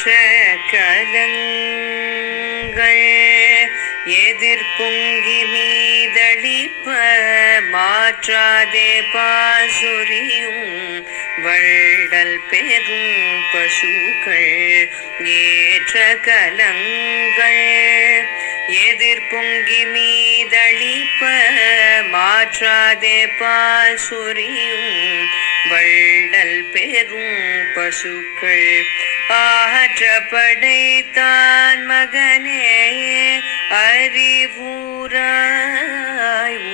ஏற்ற கலங்கள் எதிர்பொங்கி மீதளிப்ப மாற்றாதே பாசுரியும் வள்ளல் பெரும் பசுக்கள் ஏற்ற கலங்கள் எதிர்பொங்கி மீ மாற்றாதே பாசுரியும் வள்ளல் பெரும் பசுக்கள். ஆற்ற படைத்தான் மகனே அறிவூராய்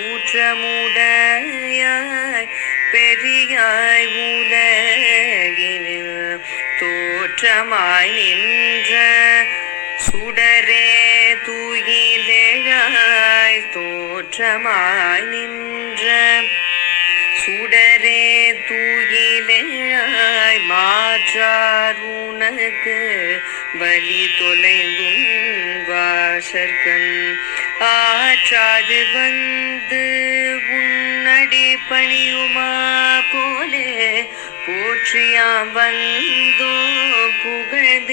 ஊற்றமுடையாய் பெரியாய் உலகினில் தோற்றமாய் நின்ற சுடரே தூயிலேயாய் தோற்றமாய் நின்ற சுடரே தூயிலேயாய் மாற்றார் உனக்கு வலி தொலைந்தும் வாசற்கண். ஆற்றாது வந்து உன்னடி பணியுமா போலே. போற்றியாம் வந்தோ புகழ்தேலோரம்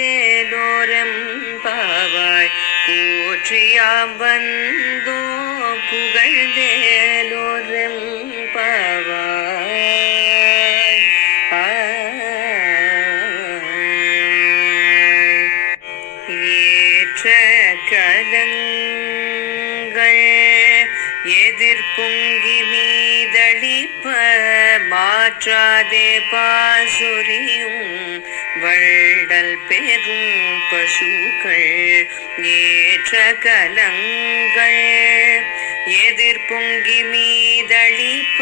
பாவாய். போற்றியாம் வந்தோ புகழ்தே கலங்கள் எதிர்பொங்கி மீதளிப்ப மாற்றாதே பாசுரியும் வள்ளல் பெரும் பசுக்கள். ஏற்ற கலங்கள் எதிர்பொங்கி மீதளிப்ப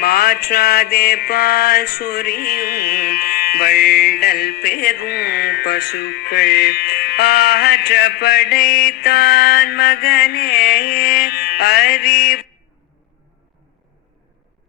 மாற்றாதே பாசுரியும் வள்ளல் பெரும் பசுக்கள் ஆற்ற படைத்தான் மகனே அறிவு